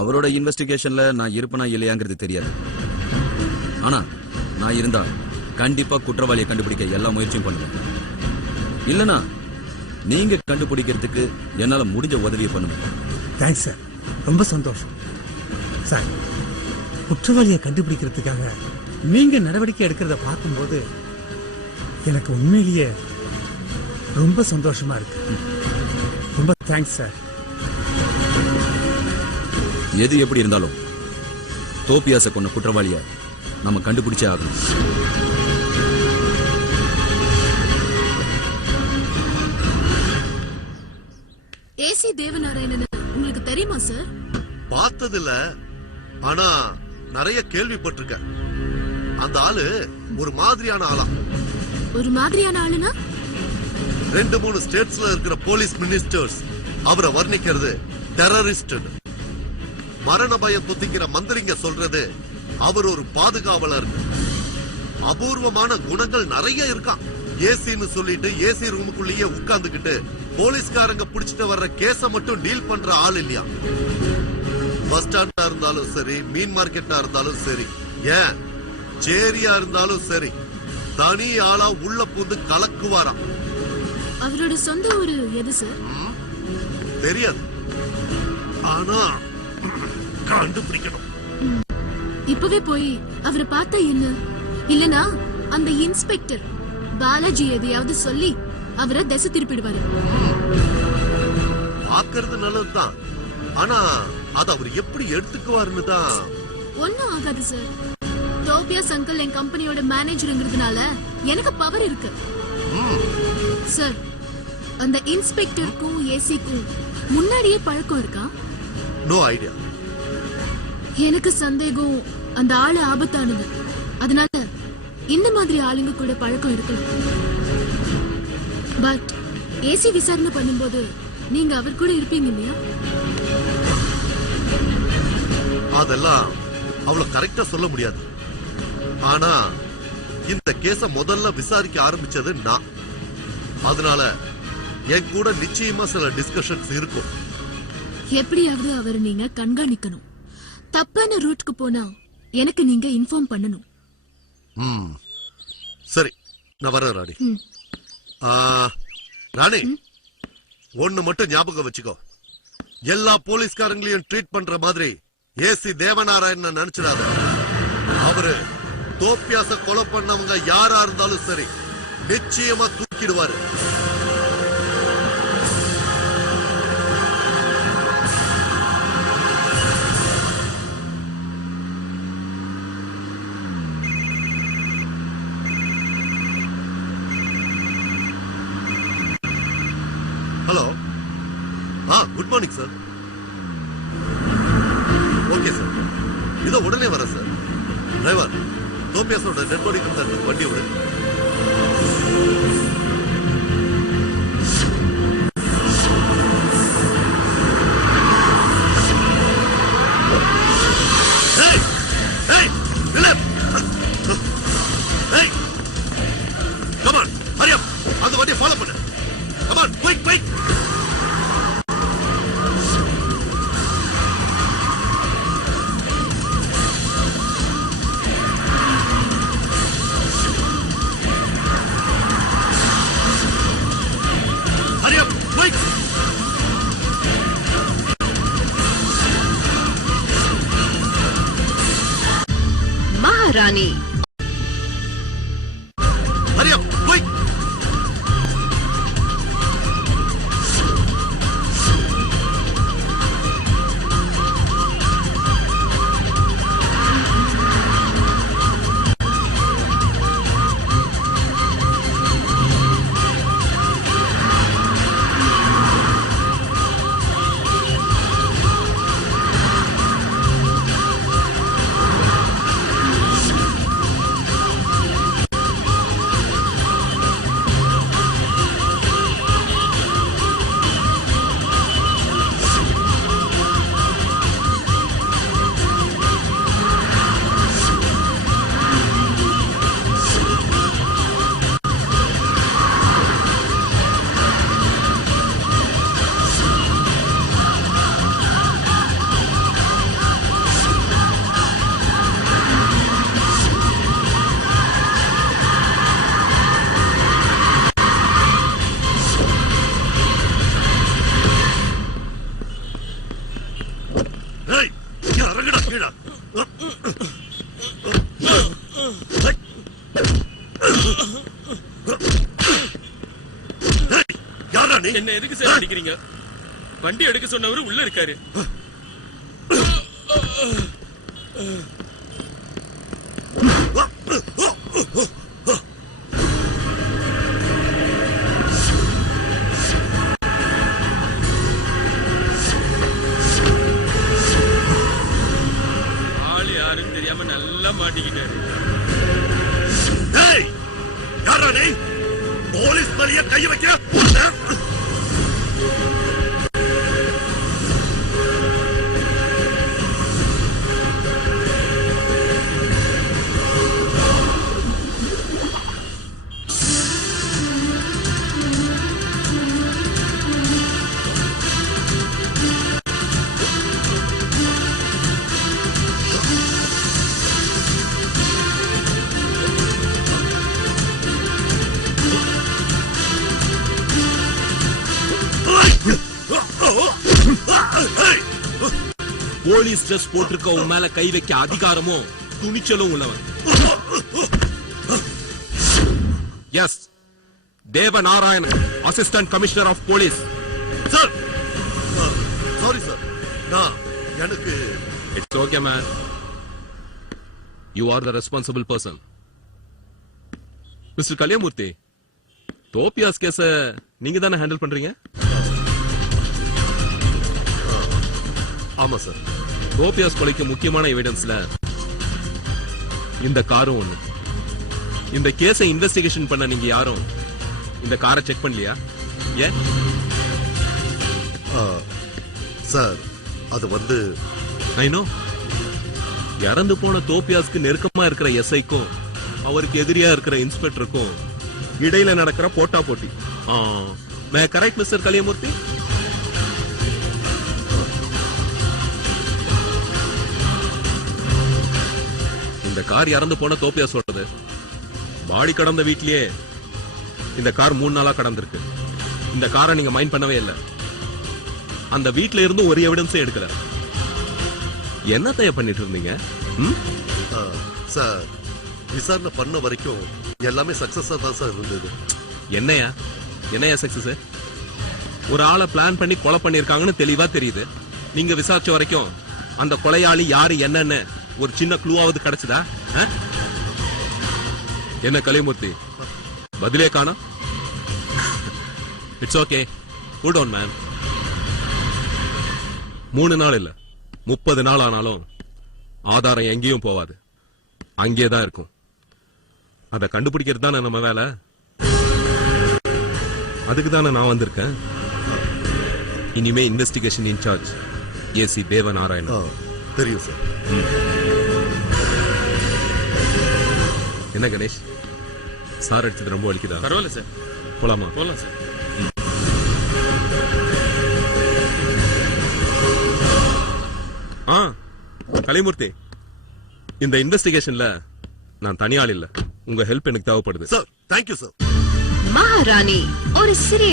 அவரோட இன்வெஸ்டிகேஷன்ல நான் இருப்பனா இல்லையாங்கிறது தெரியாது. ஆனா நான் இருந்தா கண்டிப்பா குற்றவாளியை கண்டுபிடிக்க எல்லா முயற்சியும் பண்ணுவேன். இல்லனா நீங்க கண்டுபிடிக்கிறதுக்கு என்னால முடிஞ்ச உதவியை பண்ணுவேன். தேங்க்ஸ் சார், ரொம்ப சந்தோஷம் சார். குற்றவாளியை கண்டுபிடிக்கிறதுக்காக நீங்க நடவடிக்கை எடுக்கிறத பார்க்கும்போது எனக்கு உண்மையிலேயே ரொம்ப சந்தோஷமா இருக்கு. ரொம்ப தேங்க்ஸ் சார். எது எப்படி இருந்தாலும் தோப்பியாச கொண்ட குற்றவாளிய நம்ம கண்டுபிடிச்சே ஆகணும். ஏசி தேவநாராயணன் உங்களுக்கு தெரியுமா சார்? பார்த்ததில்ல, ஆனா நிறைய கேள்விப்பட்டிருக்க. அந்த ஆளு ஒரு மாதிரியான ஆளா. ஒரு மாதிரியான ஆளுனா 2-3 ஸ்டேட்ஸ்ல இருக்கிற போலீஸ் மினிஸ்டர்ஸ் அவரை வர்ணிக்கிறது டெரரிஸ்ட். மரண பயம் புத்திக்கிற மந்திரிங்க சொல்றது அவர் ஒரு பாதுகாவலர். அபூர்வமான குணங்கள் நிறைய இருக்கான். ஏசின்னு சொல்லிட்டு ஏசி ரூமுக்குள்ளேயே உட்கார்ந்துகிட்டு போலீஸ்காரங்க புடிச்சிட்டு வர்ற கேஸ மட்டும் டீல் பண்ற ஆள் இல்லையா. பஸ் ஸ்டாண்டா இருந்தாலும் சரி, மீன் மார்க்கெட்டா இருந்தாலும் சரி, ஏன் சேரியா இருந்தாலும் சரி, தனி ஆளா உள்ள பூந்து கலக்குவாராம். அவரோட சொந்த ஊரு எது சார்? தெரியாது, ஆனா கண்டுபிடிக்கணும். இப்பவே போய் அவரை பார்த்தா என்ன? இல்லனா அந்த இன்ஸ்பெக்டர் பாலாஜி எதையாவது சொல்லி அவரை திசை திருப்பிடுவாரு. பாக்குறது நல்லதுதான், ஆனா அது அவர் எப்படி எடுத்துக்குவாருன்னு தான். ஒண்ணும் ஆகாது சார். டோபியாஸ் அங்கிள் என் கம்பெனியோட மேனேஜர்ங்கிறதுனால எனக்கு பவர் இருக்கு சார். அந்த இன்ஸ்பெக்டருக்கும் ஏசிக்கும் முன்னாடியே பழக்கம் இருக்கா? No idea. எனக்கு சந்தேகம் அந்த ஆளு ஆபத்தானது. அதனால இந்த மாதிரி ஆளுங்க கூட பழக்கம் இருக்கலாம். பட் ஏசி விசாரணை பண்ணும்போது நீங்க அவர் கூட இருப்பீங்க இல்லையா? அதெல்லாம் அவ்வளவு கரெக்டா சொல்ல முடியாது. ஆனா இந்த கேஸ முதல்ல விசாரிக்க ஆரம்பிச்சது நான். அதனால என் கூட நிச்சயமா சில டிஸ்கஷன்ஸ் இருக்கும். எப்படியாவது அவரை நீங்க கண்காணிக்கணும். தப்பான ரூட்க்கு போனா எனக்கு நீங்க இன்ஃபார்ம் பண்ணணும். சரி, நான் வரேன் ராணி. ராணி, ஒண்ணு மட்டும் ஞாபகம் வச்சுக்கோ. எல்லா போலீஸ்காரங்களையும் ட்ரீட் பண்ற மாதிரி ஏசி தேவநாராயணன் நினைச்சிடாத. அவரு தோப்பியாச கொலை பண்ணவங்க யாரா இருந்தாலும் சரி, நிச்சயமா தூக்கிடுவாரு. Hello, good morning sir. Okay sir, இதோ உடனே வரேன் சார். டிரைவர், தோப்பியாசோட டெட் பாடி கொண்டு வண்டி விடு. அந்த வண்டியை ஃபாலோ பண்ணு. Come on, quick, quick! Hurry up, quick! Maharani. Hurry up, quick! யாரா நீ? என்ன எதுக்கு சார் அடிக்கிறீங்க? வண்டி எடுக்க சொன்னவரு உள்ள இருக்காரு. ஆள் யாருன்னு தெரியாம நல்லா மாட்டிக்கிட்டாரு. டேய், யாரா நீ? போலீஸ் மேலேயே கை வைக்க? போலீஸ் ட்ரெஸ் போட்டிருக்க உன் மேல கை வைக்க அதிகாரமும் துணிச்சலும் உள்ளவன். Yes, Devanarayanan, assistant commissioner of police. Sir, sorry sir, நான் எனக்கு it's okay man. You are the responsible person. Mister Kalyamurthy, Tobias கேஸ நீங்க தானே ஹேண்டில் பண்றீங்க? ஆமா சார். தோப்பியாஸ் கொலைக்கு முக்கியமான எவிடன்ஸ்ல இந்த காரும் ஒண்ணு. இந்த கேஸை இன்வெஸ்டிகேஷன் பண்ண நீங்க யாரும் இந்த காரை செக் பண்ணலையா? ஏன் சார், அது வந்து ஐ நோ, இறந்து போன தோப்பியாஸ்க்கு நெருக்கமா இருக்கிற எஸ்ஐக்கும் அவருக்கு எதிரியா இருக்கிற இன்ஸ்பெக்டருக்கும் இடையில நடக்கிற போட்டா போட்டி. Correct mister Kaliyamoorthy? இந்த கார் இறந்து போன தோப்பியாஸ் ஓட்டது. பாடி கடந்த வீட்லயே இந்த கார் 3 நாளா கடந்திருக்கு. இந்த காரை நீங்க மைண்ட் பண்ணவே இல்லை. அந்த வீட்ல இருந்து ஒரு எவிடன்ஸே எடுக்கல. என்னத்தைய பண்ணிட்டு இருந்தீங்க? சார், விசாரணை பண்ண வரைக்கும் எல்லாமே சக்சஸா தான் சார் இருந்தது. என்னையா சக்சஸ்? ஒரு ஆளை பிளான் பண்ணி கொலை பண்ணிருக்காங்கன்னு தெளிவா தெரியுது. நீங்க விசாரிச்ச வரைக்கும் அந்த கொலையாளி யாரு என்னன்னு ஒரு சின்ன க்ளூவாவது கிடைச்சதா? என்ன கலியமூர்த்தி, பதிலே காணோம்? It's okay, cool down man. 3 நாள் இல்ல, 30 நாள் ஆனாலும் ஆதாரம் எங்கேயும் போவாது, அங்கேதான் இருக்கும். அதை கண்டுபிடிக்கிறது தானே நம்ம வேலை. அதுக்கு தானே நான் வந்திருக்கேன். இனிமே இன்வெஸ்டிகேஷன் இன்சார்ஜ் ஏசி தேவநாராயணன். தெரியும் சார். என்ன கணேஷ், சார் அடிச்சது ரொம்ப வலிக்குதா? பரவாயில்ல சார், போலாமா? போலாம் சார். கலிமூர்த்தி, இந்த இன்வெஸ்டிகேஷன்ல நான் தனியாள் இல்ல, உங்க ஹெல்ப் எனக்கு தேவைப்படுது. Sir, thank you sir. மகாராணி ஒரு சிறிய